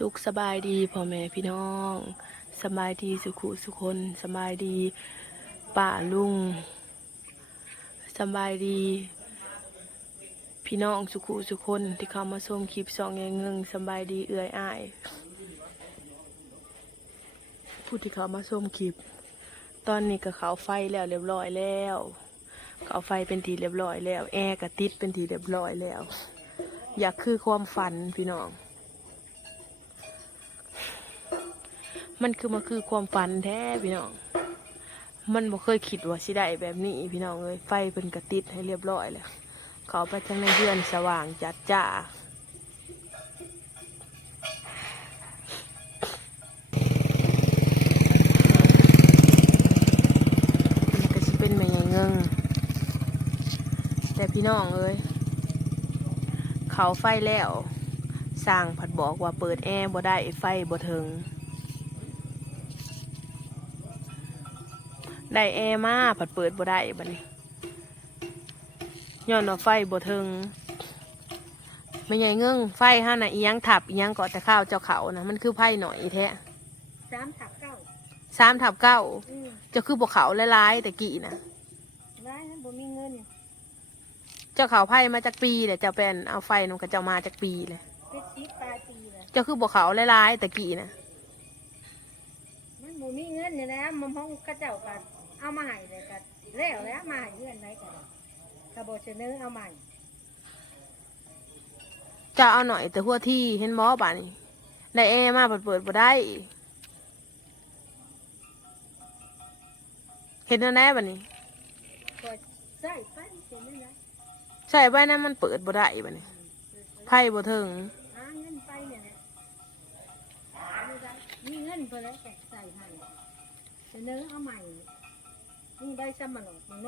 สุขสบายดีพ่อแม่พี่น้องสบายดีสุขุสุคนสบายดีป้าลุงสบายดี พี่น้องสุขุสุคนที่เข้ามาชมคลิปสองแงเงิงสบายดีเอื่อยอ้ายผู้ที่เข้ามาชมคลิป ตอนนี้ก็เขาไฟแล้วเรียบร้อยแล้ว เขาไฟเป็นทีเรียบร้อยแล้ว แอร์ก็ติดเป็นทีเรียบร้อยแล้ว อยากคือความฝันพี่น้อง มันคือมันคือความฝันแท้พี่น้อง มันบ่เคยคิดว่าสิได้แบบนี้พี่น้องเลยไฟเป็นกระติดให้เรียบร้อยแล้วเขาไปทางในเดือนสว่างจัดจ้ามันก็สิเป็นแม่ใหญ่เงงแต่พี่น้องเอ้ยเขาไฟแล้วสร้างผัดบอกว่าเปิดแอร์บ่ได้ไฟบ่ถึง ได้แอร์มาผัดเปิดบ่ได้บัดนี้ย้อนว่าไฟบ่ถึงไม่ใหญ่เงื่งไฟห้าน่ะอีหยังถับอีหยังเกาะแต่ข้าวเจ้าเขานะมันคือไฟหน่อยแท้สามถับเก้าสามถับเก้าอืมเจะคือบ่เขาหลายๆแต่กี้นะร้ายนั้นบ่มีเงินเจ้าเขาไฟมาจากปีเลยเจ้าเป็นเอาไฟนำกับเจ้ามาจากปีเลยเป็นชีพปลายปีเลยเจ้าคือบ่เขาหลายๆแต่กี้นะมันบ่มีเงินนี่แหละมันห้องเข้าเจ้ากัน เอามาให้เลยกันแล้วแล้วมาให้เงินไหนกันกระบอกเสนอเอาใหม่เจ้าเอาหน่อยแต่หัวที่เห็นหมอป่านี่ได้แอร์มาเปิดเปิดบ่ได้เห็นแล้วแน่บัดนี้ก็ใส่ไปเป็นนั่นแหละใช่ไว้นะมันเปิดบ่ได้บัดนี้ไพ่บ่ถึงหาเงินไปเนี่ยแหละไม่ได้มีเงินเพื่อแล้วแกใส่ให้เสนอเอาใหม่ นี่ได้สมนมโน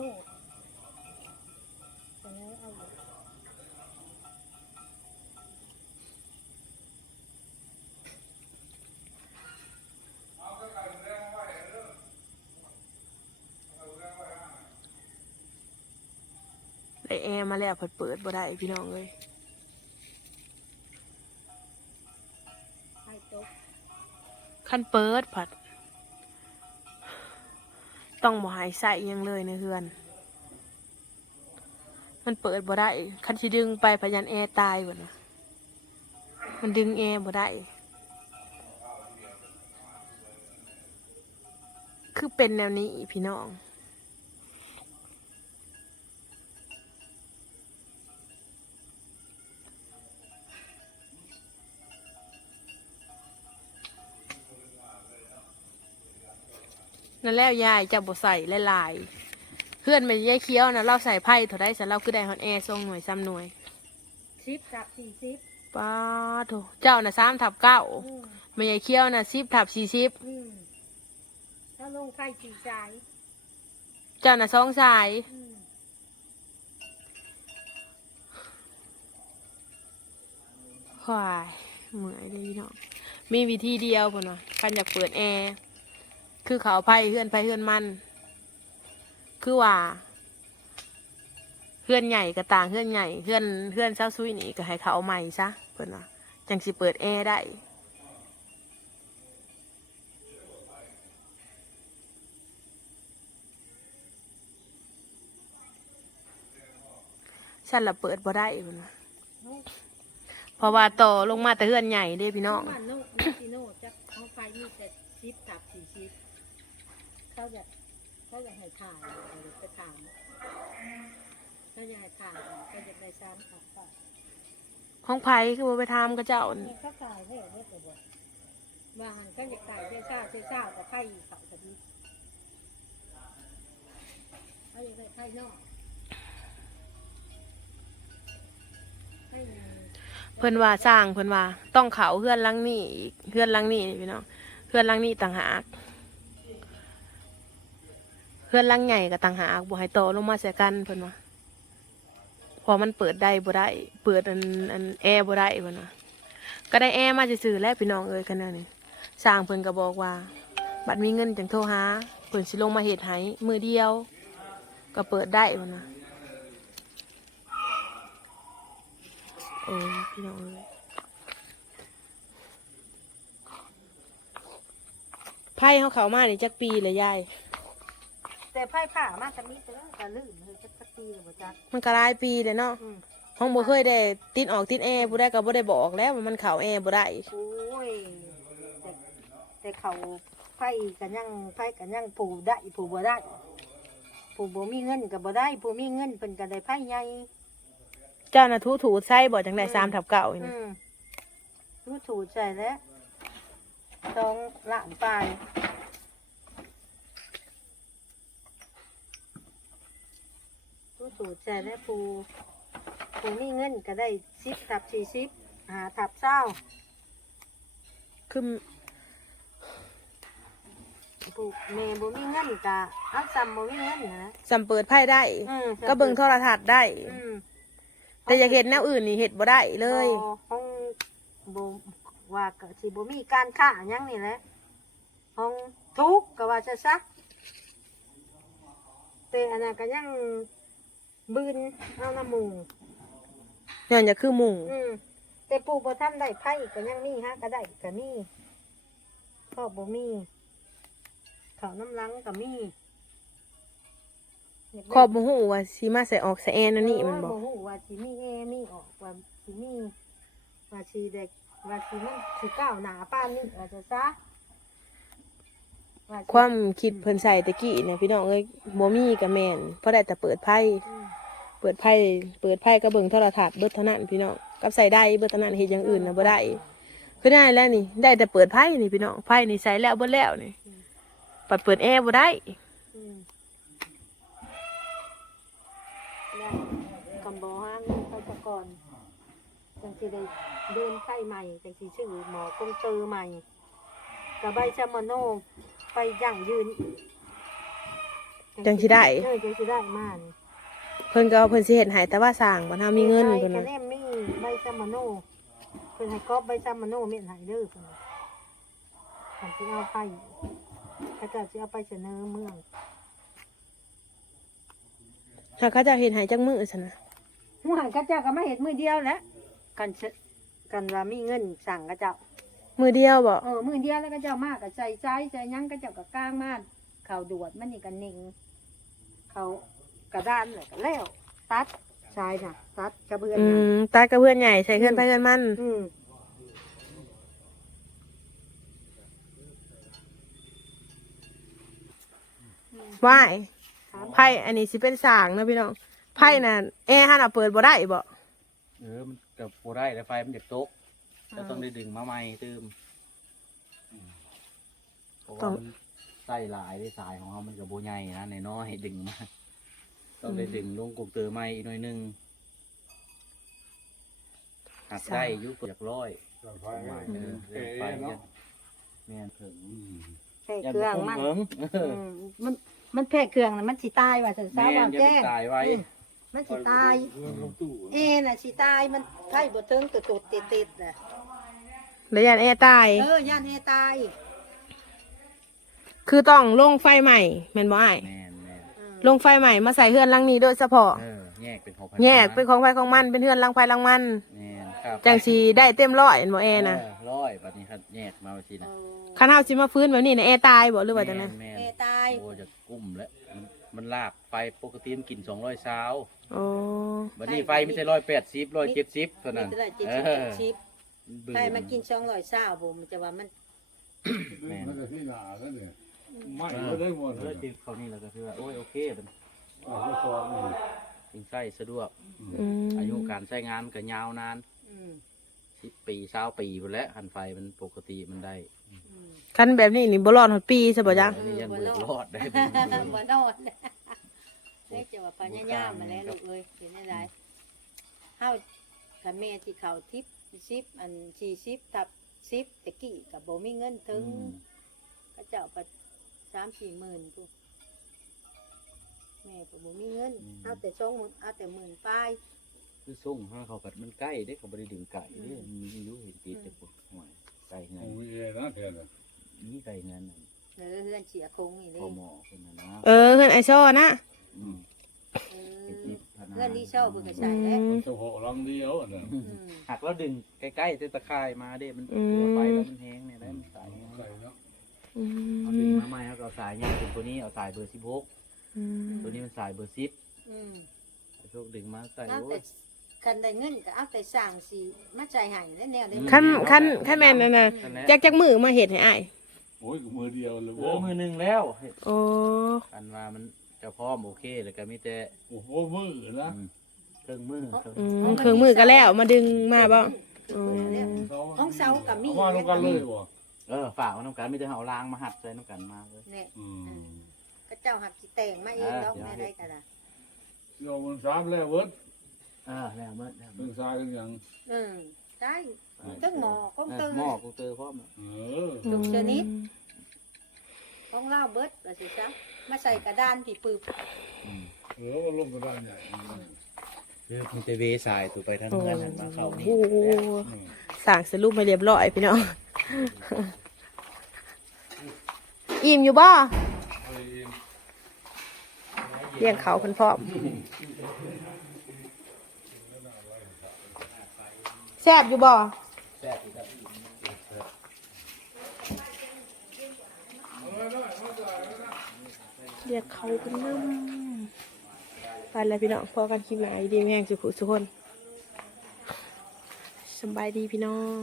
เสนอเอาอยู่ได้แอร์มาแล้วเปิดเปิดบ่ได้พี่น้องเลยขั้นเปิดผัด ต้องบ่หายใส่ยังเลยในเฮือน มันเปิดบ่ได้คันที่ดึงไปพยันแอร์ตายก่อนนะมันดึงแอร์บ่ได้ คือเป็นแนวนี้พี่น้อง นั่นแล้วยายจะบ่ใส่หลายๆเพื่อนมันยายเคี้ยวนะเราใส่ไพ่เท่าได้สันเราคือได้ฮอนแอร์ทรงหน่วยซ้ำหน่วยสิบกับสี่สิบป้าโถเจ้าน่ะสามทับเก้าอืมมันยายเคี้ยวน่ะสิบทับสี่สิบอืมถ้าลงไฟสี่สาย เจ้าน่ะสองสายอืมควายเหมื่อยเลยพี่น้องมีวิธีเดียวพ่นว่ะการอยากเปิดแอร์ คือเขาไพ่เพื่อนไพ่เพื่อนมัน คือว่าเพื่อนใหญ่ก็ต่างเพื่อนใหญ่เพื่อนเพื่อนเศร้าซุยนี่ก็ให้เขาเอาใหม่ซะเพื่อนว่าจังสิเปิดแอร์ได้ฉันละเปิดบ่ได้เพิ่นว่าโน่เพราะว่าต่อลงมาแต่เฮือนใหญ่เด้พี่น้องมันโน่มันสิโน่จะเอาไฟมีแต่สิบกับสี่สิบ เขาอยากเขาอยากให้ถ่ายเอาไปถ่ายเขาอยากให้ถ่ายเขาอยากได้ซ้ำกับไฟห้องไผ่คือบ่ไปทำกับเจ้านี่นี่เขาถ่ายให้เพื่อจะบอกว่าหันเขาอยากถ่ายเจ้าเจ้าเจ้ากับไฟเขาพอดีเขาอยากได้ไฟนอกไฟในเพิ่นว่าสร้างเพิ่นว่าต้องเขาเฮือนหลังนี้อีกเฮือนหลังนี้นี่พี่น้องเฮือนหลังนี้ต่างหาก เฮือนหลังใหญ่ก็ต่างหากบ่ให้ต่อลงมาใส่กันเพิ่นว่าพอมันเปิดได้บ่ได้เปิดอันอันแอร์บ่ได้เพิ่นว่าก็ได้แอร์มาซื่อๆแล้วพี่น้องเอ้ยกันแนวนี้สร้างเพิ่นก็บอกว่า บัดมีเงินจังโทรหาเพิ่นสิลงมาเฮ็ดให้มือเดียว ก็เปิดได้เพิ่นว่าเออพี่น้องเอ้ยไพ่เขาเขามานี่จักปีเลยยาย แต่ไพ่ผ่ามาจะมีแต่เรื่องการลื่นเฮ้ยจักสักปีเลยบ่จักมันก็หลายปีเลยเนาะอืมห้องบ่เคยได้ติดออกติดแอร์บ่ได้ก็บ่ได้บอกแล้วว่ามันเข้าแอร์บ่ได้ โอ้ยแต่แต่เขาไพ่กันยังไพ่กันยังผูได้ผูบ่ได้ผูบ่มีเงินกับบ่ได้ผูมีเงินเพิ่นก็ได้ไพ่ใหญ่ เจ้าน่ะถูถูใส่บ่จังได๋3ทับเก่านี่อืนะมรู้ถูกใจแล้วสองหลานป ลายรู้ถูกใจแล้วผูผูมีเงินก็ได้สิบทับสี่สิบหาทับเศร้าคือผูแม่บ่มีเงินกะอักซ้ำบ่มีเงินนะสำเปิดไพ่ได้ อืมก็เบิ่งโทรทัศน์ได้ อืมแต่อยากเห็นแนวอื่นนี่เฮ็ดบ่ได้เลย บ่ห้องบ่ว่าก็สิบ่มีการค้าหยังนี่แหละห้องทุกข์ก็ว่าจะซะแต่อันนั้นก็ยัง บืนเอาน้ำหมูย้อนจะคือหมู่อืมแต่ปู่บ่ทันได้ไผก็ยังมีฮะก็ได้ก็มีพ่อบ่มีข้าวน้ำลังก็มีขอบบ่ฮู้ว่าสิมาใส่ออกใส่แอร์นั่นนี่มันบ่โอ้โหว่าสิมีเอมีออกว่าสิมีว่าสิเด็กว่าสิมันสิก้าวหนาป้านนี่ว่าจะซะว่าสิความคิดเพิ่นใส่ตะกี้เนี่ยพี่น้องเอ้ยบ่มีก็แม่นเพราะได้แต่เปิดไพ่ อืม เปิดไพ่เปิดไพ่ก็เบิ่งโทรทัศน์เบิดเท่านั้นพี่น้องกับใส่ได้เบิดเท่านั้นเฮ็ดอย่างอื่นน่ะบ่ได้คือได้แล้วนี่ ได้แต่เปิดไพ่นี่พี่น้องไพ่นี่ใส่แล้วเบิดแล้วนี่ปัดเปิดแอร์บ่ได้อืมแล้วกำบอห้างเงินไปตะก่อนจังสิได้เดินไข้ใหม่จังสิชื่อหมอกงเตอร์ใหม่กับใบชะมโนไปยั่งยืนอีกจังสิได้เออจังสิได้มานี่ เพิ่นก็ว่าเพิ่นสิเฮ็ดให้แต่ว่าสร้างบ่เฮามีเงินไเพิ่นกระว่าเล่มมีใบชะมโนเพิ่นให้กอบใบชะมโนเม็ดไหเด้อเพิ่นขันที่เอาไปถ้าเกิดจะเอาไปเสนอเมืองถ้าเขาจะเฮ็ดให้จักมื้อซั่นน่ะหัวหันกระเจ้าก็มาเห็ดมือเดียวแหล้วกันเสกันว่ามีเงินสั่งกระเจ้า มื้อเดียวบ่เออมือเดียวแล้วกระเจ้ามากกับใจใจใจหยั้งกระเจ้ากับก้างมากเขาดวดมันนี่กันนิงเขา กระด้านเลยก็แล้ว ตัดชายน่ะ ตัดกระเบื้องอืน่ะมตากับเพื่อนใหญ่ใส่เพื่อนไปเพื่อนมัน อืมว่ายครับไพ่อันนี้สิเป็นสางนะพี่น้องไพ่น่ะแอร์ฮันอะเปิดบ่ได้บ่เออมันกับโบได้แล้วไฟมันเด็กตกจะต้องได้ดึงมาใหม่ตืมอืมเพราะว่ามันใส่หลายได้สายของเขามันกับโบใหญ่นะในน้อยๆดึงมา ต้องได้ดึงลงกงเตอร์ใหม่อีกหน่อยหนึงหักได้อยุบจากร้อยประมาณเออเออไฟเนี่ยแม่นถึงแพ่เครื่องมันเอิงเอออืมมันมันแพ่เครื่องน่ะมันสิตายว่าสันสาแม่วนวางจะแจ้งตายไว้ อืมมันสิตายเอ็น่ะสิตายมันไข่บ่เทิงตุดๆติดๆน่ะแล้วยันแอร์ตาย เออย่านแฮตาย คือต้องลงไฟใหม่แม่นบ่อ้ายแม่นแม่นอืม ลงไฟใหม่มาใส่เฮือนหลังนี้โดยเฉพาะเออแยกเป็นของไฟแยกเป็นของไฟของมันเป็นเฮือนหลังไฟหลังมัน แม่นครับจังสีได้เต็มร้อยเห็นบ่แอร์น่ะเออร้อยบัดนี้ครับแยกมาบัดนี้นะคันเฮาสิมาฟื้นแบบนี้น่ะแอร์ตายบ่หรือว่าจังได๋แม่นแฮแม่นตาย โอ้จะกุ้มแล้วมันมันลากไฟปกติมันกินสองร้อยซาวโอ้บัดนี้ไฟไม่ใช่ร้อยแปดสิบร้อยเจ็ดสิบเท่ามีนั้นแต่ได้จิตเอชิอชิปบึ้งใครมากินช่องลอยเศร้าบ่มันจะว่ามัน แม่น มันจะที่หนาแล้วเนี่ย ไม่ก็ได้หมดเอเลยติดเขานี่แล้วก็คือว่าโอ้ยโอเคเป็นเอาไปซ้อมนี่สิงใช้สะดวก อืมอายุการใช้งานมันก็ยาวนานอืมสิบปีเศร้าปีไปแล้วหันไฟมันปกติมันได้อืมคันแบบนี้นี่บ่รอดฮอดปีซะบ่จ๊ะอันนี้ยังเบิกรอดได้บ่นอนเล็กจะว่าปัญญามาแล้วลูกเอ้ยเห็นได้ไรเฮากับแม่ที่เขาทิปชิปอันชีชิปทับชิปตะกี้กับบ่มีเงินถึงอืมก็เจ้าไป สามสี่หมื่นกูแม่ก็บ่มีเงิน เอาแต่สองหมื่นเอาแต่หมื่นปลายคือส่งให้เขากัดมันใกล้ได้เขาบริดึงไก่เด้มันมีอายุเห็นติดแต่ปวดหัวไก่เงิโอ้นยเอ๋นะแทนน่ะนี่ไก่เงินน่ะเออเฮือนเสียคงนี่พเด้อหมอคนนั้นนะเออเฮือนไอช่อนะอืมเอเป็นอจิตพนาเฮือนรีเช่าเพิ่นก็อืใส่แล้วมมันจะโหลังเดียวอะเนี่ยอืมหักแล้วดึงใกล้ๆเส้นตะข่ายมาเด้มันอืมเรือไฟแล้วมันแห้งเนี่ยได้มันสายใส่เนาะออื เอาดึงมมาใหม่แล้วก็เอาสายยางเป็นตัวนี้เอาสายเบอร์สิบหกอืมตัวนี้มันสายเบอร์สิบอืมโชคดึงมาใส่เอาโอ้แต่ย คันได้เงินก็เอาแต่สั่งสิมาใจให้แล้วแนวได้คันคันคันแม่นนั่นน่ะนั่นแหละจักจักมือมาเฮ็ดให้อ้ายโอ้ยมือเดียวเลยเอโว้อมือหนึ่งแล้วโอ้อันว่ามันจะพร้อมโอเคแล้วก็มีแต่โอ้โหมือนะอืมเครื่องมือเครื่องอืมเครื่องมือก็แล้วมาดึงมาบ่อืมของเสากับมีเอามาลงกันเลยบ่ เออฝากเอาน้ำกันมีแต่เอาล้างมาหัดใส่น้ำกันมาเลยเนี่ยอืมก็เจ้าหักสิแต่งมาเองแล้วแม่ได้ก็ได้เดี๋ยวมันสามแล้วเวิร์ดเออแล้วเมื่อแล้วเป็นทรายกันยังอืมได้ตึ้งหมอของเออตึ้งหม้อกูเตอร์พร้อมเออทุกชนิดของเล่าเบิดก็สิซะมาใส่กระดานที่ปึบอืม เออมันลงกระดานใหญ่ คือมีแต่เวสายตัวไปทางโอ้เงินหันมาเข้านี่โหสั่งสรุปมาเรียบร้อยพี่น้อง อิ่มอยู่บ่เลี้ยงเขาเพิ่นพร้อมแซ่บอยู่บ่แซ่บอีกครับเรียกเขาเป็นน้ำันแล้วพี่น้องพอกันคลิปไหนดีแม่งสุขุสุกคนสบายดีพี่น้อง